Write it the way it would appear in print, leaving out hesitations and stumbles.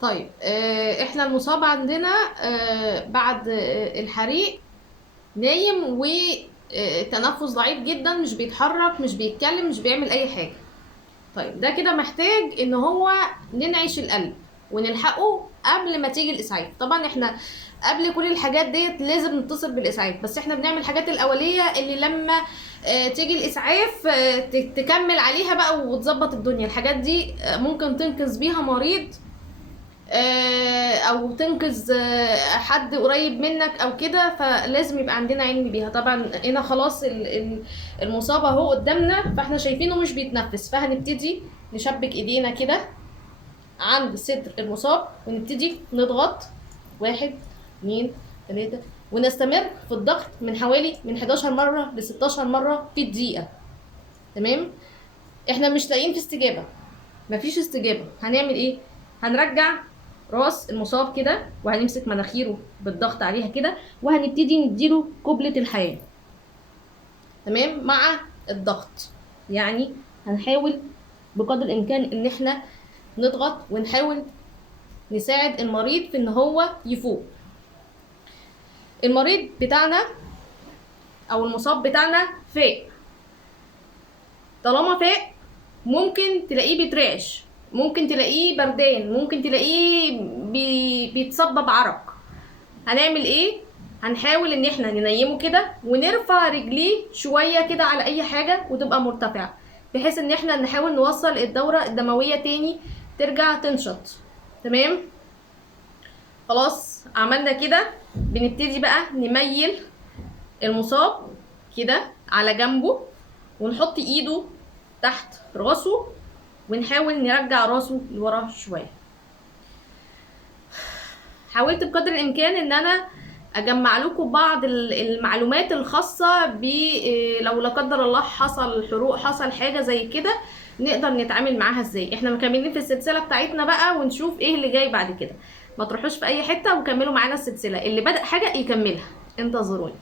طيب احنا المصاب عندنا بعد الحريق نايم وتنفس ضعيف جدا، مش بيتحرك، مش بيتكلم، مش بيعمل اي حاجة. طيب ده كده محتاج ان هو ننعش القلب ونلحقه قبل ما تيجي الاسعاف. طبعا احنا قبل كل الحاجات ديت لازم نتصل بالاسعاف، بس احنا بنعمل الحاجات الاوليه اللي لما تيجي الاسعاف تكمل عليها بقى وتظبط الدنيا. الحاجات دي ممكن تنقذ بيها مريض، او تنقذ حد قريب منك او كده، فلازم يبقى عندنا علم بيها. طبعا هنا خلاص المصاب اهو قدامنا، فاحنا شايفينه مش بيتنفس، فهنبتدي نشبك ايدينا كده عند صدر المصاب ونبتدي نضغط 1 2 3، ونستمر في الضغط من حوالي من 11 مرة ل 16 مرة في الدقيقة. تمام. احنا مش لاقيين في استجابة، مفيش استجابة. هنعمل ايه؟ هنرجع راس المصاب كده وهنمسك مناخيره بالضغط عليها كده، وهنبتدي نديله قبلة الحياة. تمام. مع الضغط يعني هنحاول بقدر الامكان ان احنا نضغط ونحاول نساعد المريض في ان هو يفوق. المريض بتاعنا او المصاب بتاعنا فاق. طالما فاق ممكن تلاقيه بيترعش، ممكن تلاقيه بردان، ممكن تلاقيه بيتصبب عرق. هنعمل ايه؟ هنحاول ان احنا ننيمه كده ونرفع رجليه شوية كده على اي حاجة وتبقى مرتفعة، بحيث ان احنا نحاول نوصل الدورة الدموية تاني ترجع تنشط. تمام. خلاص عملنا كده، بنبتدي بقى نميل المصاب كده على جنبه ونحط ايده تحت راسه ونحاول نرجع راسه لورا شويه. حاولت بقدر الامكان ان انا اجمع لكم بعض المعلومات الخاصه ب لو لا قدر الله حصل حروق، حصل حاجه زي كده، نقدر نتعامل معاها ازاي. احنا مكملين في السلسله بتاعتنا بقى ونشوف ايه اللي جاي بعد كده. ما تروحوش في اي حته وكملوا معانا السلسله، اللي بدأ حاجه يكملها. انتظروني.